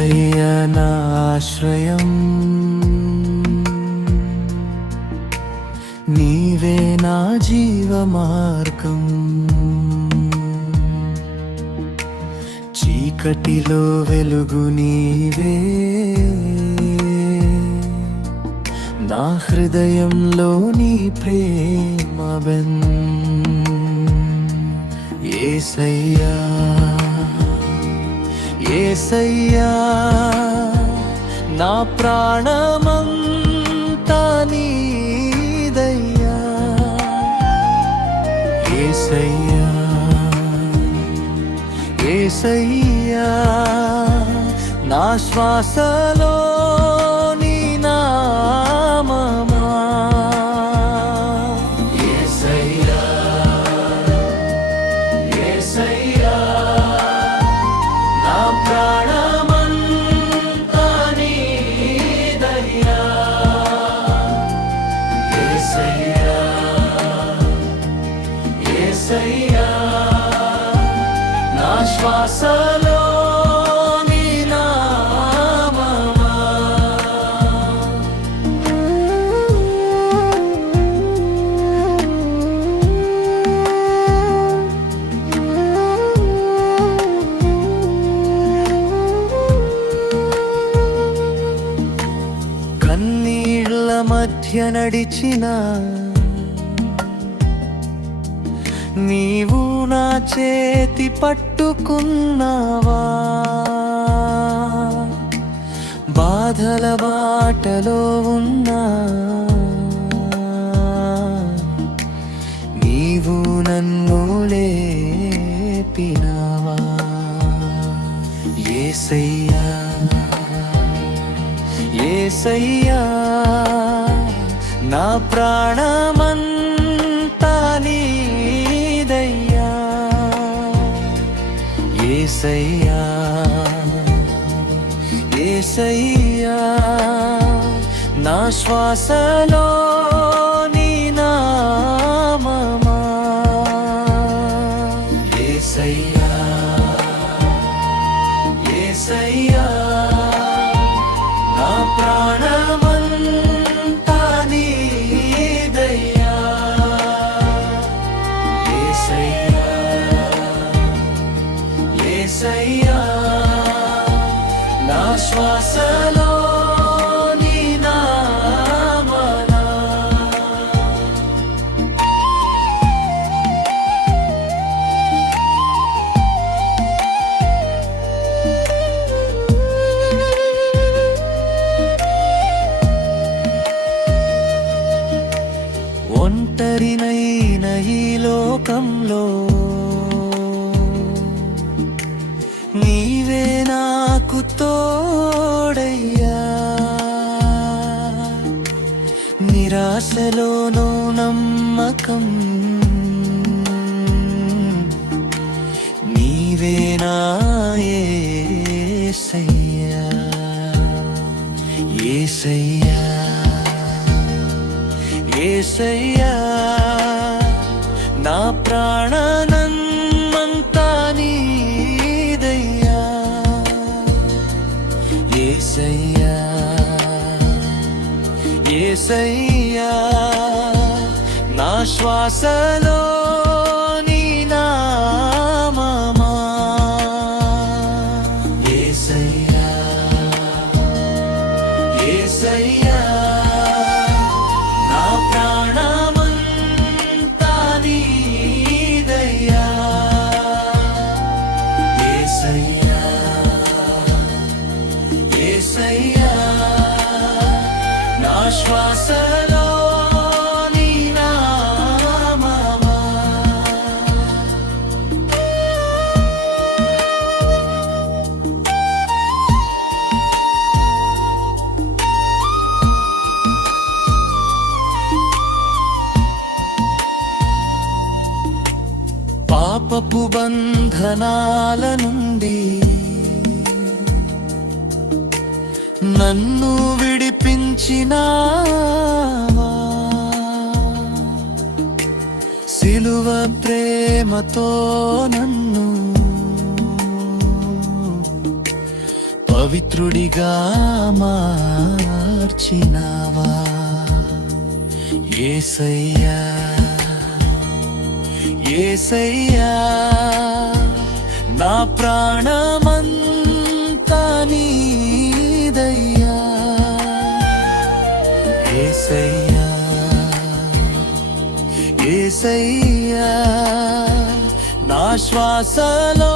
ఏసయ్య నాశ్రయం నీవే నా జీవ మార్గం చీకటిలో వెలుగు నీవే. నా హృదయంలో నీ ప్రేమ బెన్. ఏసయ్యా. ఏసయ్యా నా ప్రాణమంతా నీదయ్యా. ఏసయ్యా ఏసయ్యా నా శ్వాసలో శ్వాసలో నీ మధ్య నడిచిన నీవు నా చేతి పట్టుకున్నావా? బాధల బాటలో ఉన్నా? నీవు నన్ను లేపినావా? ఏసయ్యా ఏసయ్యా నా ప్రాణమన్ ఏసయ్యా ఏసయ్యా నా శ్వాసలో నీ నామమా? ఏసయ్యా ఏసయ్యా. శ్వాసలో ఒంటరినైన ఈ లోకంలో నీవే నాకు తో ఆశలోనూ నమ్మకం. నీవే నా యేసయ్యా ఏసయ్యా నా ఏసయ్యా నా శ్వాసలో నీ నామమా? ఏసయ్యా ఏసయ్యా. పాపపు బంధనాల నుండి నన్ను విడిపించినావా? సిలువ ప్రేమతో నన్ను పవిత్రుడిగా మార్చినావా? ఏసయ్యా. ఏసయ్యా నా ప్రాణమంతా నీదయ్యా. ఏసయ్యా ఏసయ్యా నా శ్వాసలో